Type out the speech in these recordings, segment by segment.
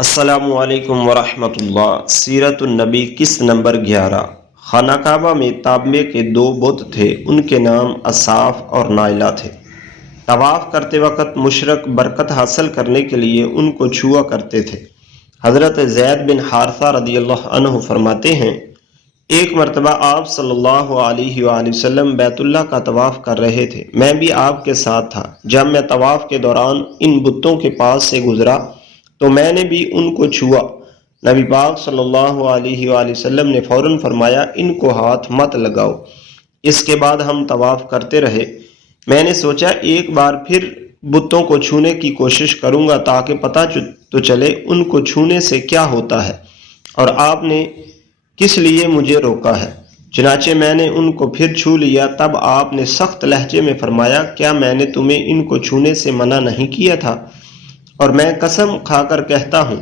السلام علیکم ورحمۃ اللہ۔ سیرت النبی قسط نمبر 11۔ خانہ کعبہ میں تانبے کے دو بت تھے، ان کے نام اصاف اور نائلہ تھے۔ طواف کرتے وقت مشرک برکت حاصل کرنے کے لیے ان کو چھوا کرتے تھے۔ حضرت زید بن حارثہ رضی اللہ عنہ فرماتے ہیں، ایک مرتبہ آپ صلی اللہ علیہ وآلہ وسلم بیت اللہ کا طواف کر رہے تھے، میں بھی آپ کے ساتھ تھا۔ جب میں طواف کے دوران ان بتوں کے پاس سے گزرا تو میں نے بھی ان کو چھوا۔ نبی پاک صلی اللہ علیہ وآلہ وسلم نے فوراً فرمایا، ان کو ہاتھ مت لگاؤ۔ اس کے بعد ہم طواف کرتے رہے۔ میں نے سوچا ایک بار پھر بتوں کو چھونے کی کوشش کروں گا تاکہ پتہ تو چلے ان کو چھونے سے کیا ہوتا ہے اور آپ نے کس لیے مجھے روکا ہے۔ چنانچہ میں نے ان کو پھر چھو لیا۔ تب آپ نے سخت لہجے میں فرمایا، کیا میں نے تمہیں ان کو چھونے سے منع نہیں کیا تھا؟ اور میں قسم کھا کر کہتا ہوں،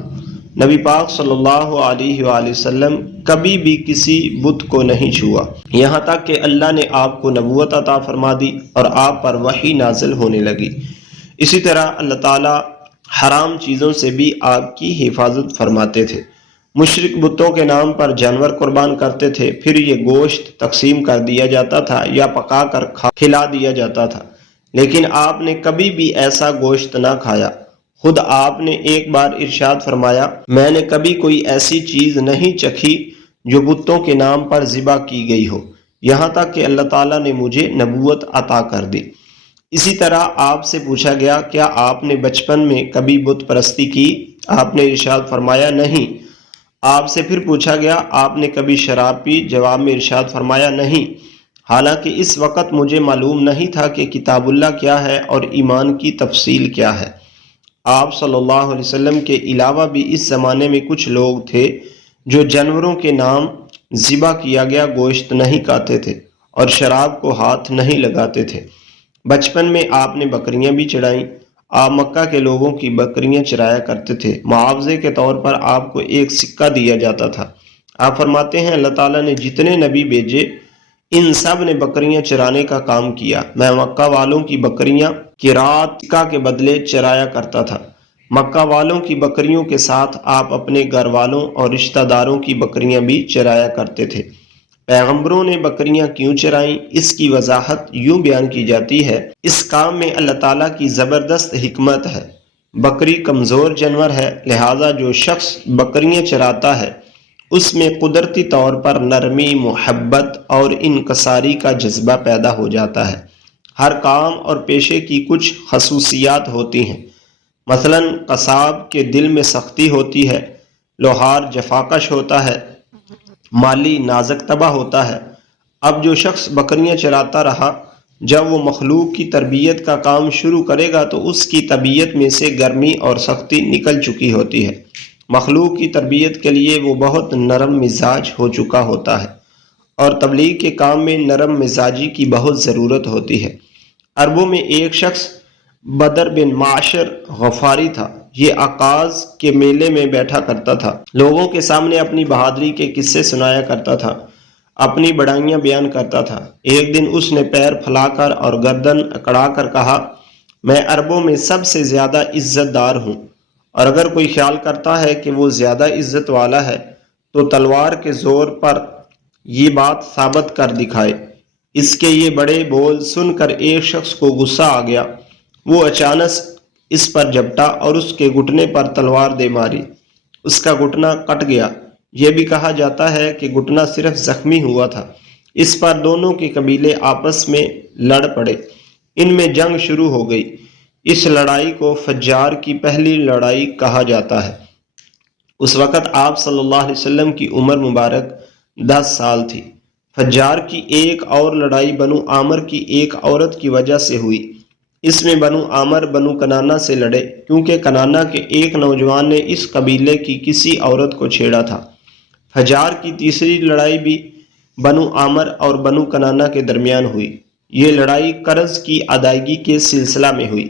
نبی پاک صلی اللہ علیہ وآلہ وسلم کبھی بھی کسی بت کو نہیں چھوا، یہاں تک کہ اللہ نے آپ کو نبوت عطا فرما دی اور آپ پر وحی نازل ہونے لگی۔ اسی طرح اللہ تعالیٰ حرام چیزوں سے بھی آپ کی حفاظت فرماتے تھے۔ مشرک بتوں کے نام پر جانور قربان کرتے تھے، پھر یہ گوشت تقسیم کر دیا جاتا تھا یا پکا کر کھلا دیا جاتا تھا، لیکن آپ نے کبھی بھی ایسا گوشت نہ کھایا۔ خود آپ نے ایک بار ارشاد فرمایا، میں نے کبھی کوئی ایسی چیز نہیں چکھی جو بتوں کے نام پر ذبح کی گئی ہو، یہاں تک کہ اللہ تعالیٰ نے مجھے نبوت عطا کر دی۔ اسی طرح آپ سے پوچھا گیا، کیا آپ نے بچپن میں کبھی بت پرستی کی؟ آپ نے ارشاد فرمایا، نہیں۔ آپ سے پھر پوچھا گیا، آپ نے کبھی شراب پی؟ جواب میں ارشاد فرمایا، نہیں، حالانکہ اس وقت مجھے معلوم نہیں تھا کہ کتاب اللہ کیا ہے اور ایمان کی تفصیل کیا ہے۔ آپ صلی اللہ علیہ وسلم کے علاوہ بھی اس زمانے میں کچھ لوگ تھے جو جانوروں کے نام ذبح کیا گیا گوشت نہیں کھاتے تھے اور شراب کو ہاتھ نہیں لگاتے تھے۔ بچپن میں آپ نے بکریاں بھی چرائیں۔ آپ مکہ کے لوگوں کی بکریاں چرایا کرتے تھے۔ معاوضے کے طور پر آپ کو ایک سکہ دیا جاتا تھا۔ آپ فرماتے ہیں، اللہ تعالیٰ نے جتنے نبی بھیجے ان سب نے بکریاں چرانے کا کام کیا۔ میں مکہ والوں کی بکریاں قرات سکہ کے بدلے چرایا کرتا تھا۔ مکہ والوں کی بکریوں کے ساتھ آپ اپنے گھر والوں اور رشتہ داروں کی بکریاں بھی چرایا کرتے تھے۔ پیغمبروں نے بکریاں کیوں چرائیں، اس کی وضاحت یوں بیان کی جاتی ہے، اس کام میں اللہ تعالیٰ کی زبردست حکمت ہے۔ بکری کمزور جانور ہے، لہٰذا جو شخص بکریاں چراتا ہے اس میں قدرتی طور پر نرمی، محبت اور انکساری کا جذبہ پیدا ہو جاتا ہے۔ ہر کام اور پیشے کی کچھ خصوصیات ہوتی ہیں۔ مثلاً قصاب کے دل میں سختی ہوتی ہے، لوہار جفاکش ہوتا ہے، مالی نازک طبع ہوتا ہے۔ اب جو شخص بکریاں چراتا رہا، جب وہ مخلوق کی تربیت کا کام شروع کرے گا تو اس کی طبیعت میں سے گرمی اور سختی نکل چکی ہوتی ہے۔ مخلوق کی تربیت کے لیے وہ بہت نرم مزاج ہو چکا ہوتا ہے اور تبلیغ کے کام میں نرم مزاجی کی بہت ضرورت ہوتی ہے۔ عربوں میں ایک شخص بدر بن معشر غفاری تھا۔ یہ عکاظ کے میلے میں بیٹھا کرتا تھا، لوگوں کے سامنے اپنی بہادری کے قصے سنایا کرتا تھا، اپنی بڑائیاں بیان کرتا تھا۔ ایک دن اس نے پیر پھیلا کر اور گردن اکڑا کر کہا، میں عربوں میں سب سے زیادہ عزت دار ہوں، اور اگر کوئی خیال کرتا ہے کہ وہ زیادہ عزت والا ہے تو تلوار کے زور پر یہ بات ثابت کر دکھائے۔ اس کے یہ بڑے بول سن کر ایک شخص کو غصہ آ گیا۔ وہ اچانک اس پر جھپٹا اور اس کے گھٹنے پر تلوار دے ماری۔ اس کا گھٹنا کٹ گیا۔ یہ بھی کہا جاتا ہے کہ گھٹنا صرف زخمی ہوا تھا۔ اس پر دونوں کے قبیلے آپس میں لڑ پڑے۔ ان میں جنگ شروع ہو گئی۔ اس لڑائی کو فجار کی پہلی لڑائی کہا جاتا ہے۔ اس وقت آپ صلی اللہ علیہ وسلم کی عمر مبارک 10 سال تھی۔ فجار کی ایک اور لڑائی بنو عامر کی ایک عورت کی وجہ سے ہوئی۔ اس میں بنو عامر بنو کنانہ سے لڑے، کیونکہ کنانہ کے ایک نوجوان نے اس قبیلے کی کسی عورت کو چھیڑا تھا۔ فجار کی تیسری لڑائی بھی بنو عامر اور بنو کنانہ کے درمیان ہوئی۔ یہ لڑائی قرض کی ادائیگی کے سلسلہ میں ہوئی۔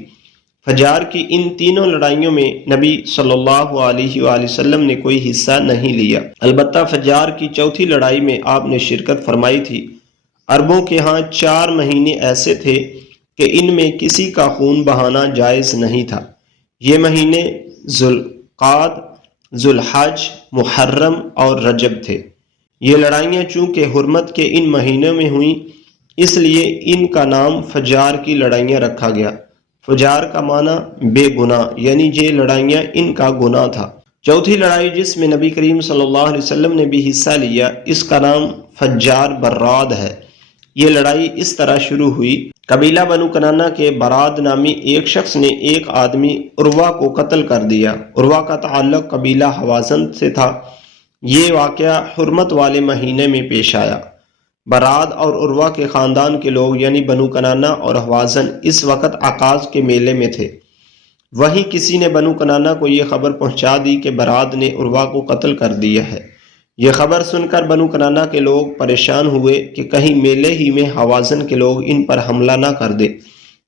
فجار کی ان تینوں لڑائیوں میں نبی صلی اللہ علیہ وآلہ وسلم نے کوئی حصہ نہیں لیا، البتہ فجار کی چوتھی لڑائی میں آپ نے شرکت فرمائی تھی۔ عربوں کے ہاں 4 مہینے ایسے تھے کہ ان میں کسی کا خون بہانا جائز نہیں تھا۔ یہ مہینے ذوالقعدہ ذوالحج، محرم اور رجب تھے۔ یہ لڑائیاں چونکہ حرمت کے ان مہینوں میں ہوئیں، اس لیے ان کا نام فجار کی لڑائیاں رکھا گیا۔ فجار کا معنی بے گناہ، یعنی یہ لڑائیاں ان کا گناہ تھا۔ چوتھی لڑائی جس میں نبی کریم صلی اللہ علیہ وسلم نے بھی حصہ لیا، اس کا نام فجار براد ہے۔ یہ لڑائی اس طرح شروع ہوئی۔ قبیلہ بنو کنانہ کے براد نامی ایک شخص نے ایک آدمی عروہ کو قتل کر دیا۔ عروہ کا تعلق قبیلہ حوازن سے تھا۔ یہ واقعہ حرمت والے مہینے میں پیش آیا۔ براد اور عروہ کے خاندان کے لوگ یعنی بنو کنانہ اور حوازن اس وقت عکاظ کے میلے میں تھے۔ وہیں کسی نے بنو کنانہ کو یہ خبر پہنچا دی کہ براد نے عروہ کو قتل کر دیا ہے۔ یہ خبر سن کر بنو کنانہ کے لوگ پریشان ہوئے کہ کہیں میلے ہی میں حوازن کے لوگ ان پر حملہ نہ کر دے،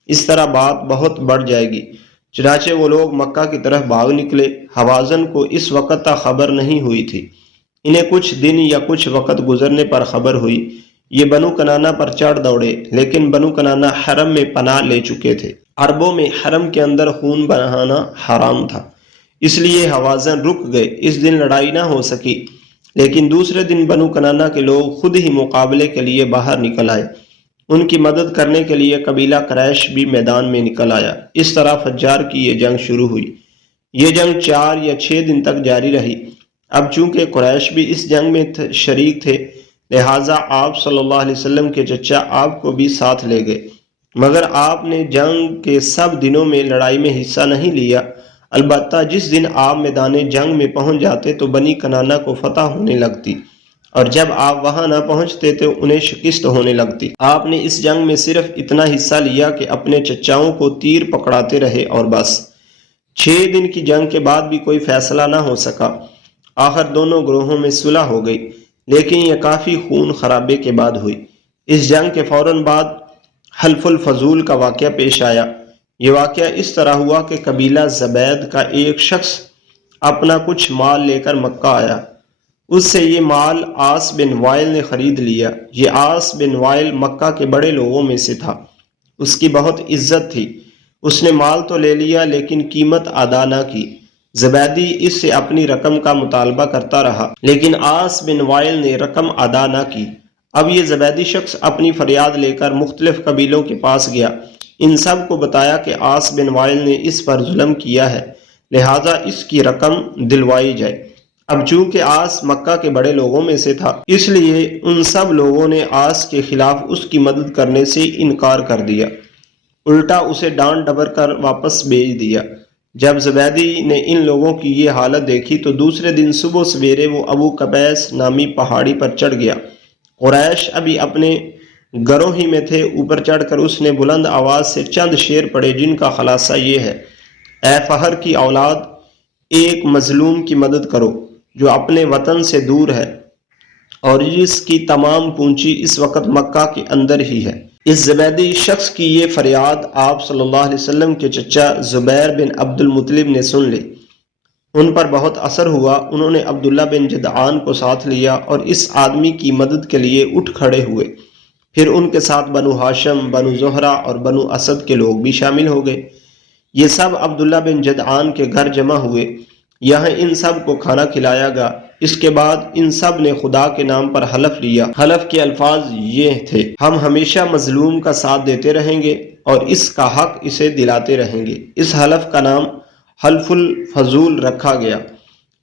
اس طرح بات بہت بڑھ جائے گی۔ چنانچہ وہ لوگ مکہ کی طرف بھاگ نکلے۔ حوازن کو اس وقت تک خبر نہیں ہوئی تھی۔ انہیں کچھ دن یا کچھ وقت گزرنے پر خبر ہوئی۔ یہ بنو کنانہ پر چڑھ دوڑے، لیکن بنو کنانہ حرم میں پناہ لے چکے تھے۔ عربوں میں حرم کے اندر خون بہانا حرام تھا، اس لیے حوازن رک گئے۔ اس دن لڑائی نہ ہو سکی، لیکن دوسرے دن بنو کنانہ کے لوگ خود ہی مقابلے کے لیے باہر نکل آئے۔ ان کی مدد کرنے کے لیے قبیلہ قریش بھی میدان میں نکل آیا۔ اس طرح فجار کی یہ جنگ شروع ہوئی۔ یہ جنگ 4 یا 6 دن تک جاری رہی۔ اب چونکہ قریش بھی اس جنگ میں شریک تھے، لہٰذا آپ صلی اللہ علیہ وسلم کے چچا آپ کو بھی ساتھ لے گئے، مگر آپ نے جنگ کے سب دنوں میں لڑائی میں حصہ نہیں لیا۔ البتہ جس دن آپ میدان جنگ میں پہنچ جاتے تو بنی کنانہ کو فتح ہونے لگتی، اور جب آپ وہاں نہ پہنچتے تو انہیں شکست ہونے لگتی۔ آپ نے اس جنگ میں صرف اتنا حصہ لیا کہ اپنے چچاؤں کو تیر پکڑاتے رہے اور بس۔ 6 دن کی جنگ کے بعد بھی کوئی فیصلہ نہ ہو سکا۔ آخر دونوں گروہوں میں صلح ہو گئی، لیکن یہ کافی خون خرابے کے بعد ہوئی۔ اس جنگ کے فوراً بعد حلف الفضول کا واقعہ پیش آیا۔ یہ واقعہ اس طرح ہوا کہ قبیلہ زبید کا ایک شخص اپنا کچھ مال لے کر مکہ آیا۔ اس سے یہ مال عاص بن وائل نے خرید لیا۔ یہ عاص بن وائل مکہ کے بڑے لوگوں میں سے تھا، اس کی بہت عزت تھی۔ اس نے مال تو لے لیا لیکن قیمت ادا نہ کی۔ زبیدی اس سے اپنی رقم کا مطالبہ کرتا رہا، لیکن عاص بن وائل نے رقم ادا نہ کی۔ اب یہ زبیدی شخص اپنی فریاد لے کر مختلف قبیلوں کے پاس گیا۔ ان سب کو بتایا کہ عاص بن وائل نے اس پر ظلم کیا ہے، لہٰذا اس کی رقم دلوائی جائے۔ اب چونکہ عاص مکہ کے بڑے لوگوں میں سے تھا، اس لیے ان سب لوگوں نے عاص کے خلاف اس کی مدد کرنے سے انکار کر دیا، الٹا اسے ڈانٹ ڈپٹ کر واپس بھیج دیا۔ جب زبیدی نے ان لوگوں کی یہ حالت دیکھی تو دوسرے دن صبح سویرے وہ ابو قبیس نامی پہاڑی پر چڑھ گیا۔ قریش ابھی اپنے گھروں ہی میں تھے۔ اوپر چڑھ کر اس نے بلند آواز سے چند شعر پڑھے، جن کا خلاصہ یہ ہے: اے فخر کی اولاد، ایک مظلوم کی مدد کرو جو اپنے وطن سے دور ہے اور جس کی تمام پونجی اس وقت مکہ کے اندر ہی ہے۔ اس زبیدی شخص کی یہ فریاد آپ صلی اللہ علیہ وسلم کے چچا زبیر بن عبد المطلب نے سن لی۔ ان پر بہت اثر ہوا۔ انہوں نے عبداللہ بن جدعان کو ساتھ لیا اور اس آدمی کی مدد کے لیے اٹھ کھڑے ہوئے۔ پھر ان کے ساتھ بنو ہاشم، بنو زہرہ اور بنو اسد کے لوگ بھی شامل ہو گئے۔ یہ سب عبداللہ بن جدعان کے گھر جمع ہوئے۔ یہاں ان سب کو کھانا کھلایا گیا۔ اس کے بعد ان سب نے خدا کے نام پر حلف لیا۔ حلف کے الفاظ یہ تھے: ہم ہمیشہ مظلوم کا ساتھ دیتے رہیں گے اور اس کا حق اسے دلاتے رہیں گے۔ اس حلف کا نام حلف الفضول رکھا گیا۔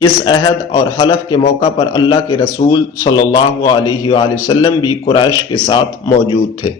اس عہد اور حلف کے موقع پر اللہ کے رسول صلی اللہ علیہ وآلہ وسلم بھی قریش کے ساتھ موجود تھے۔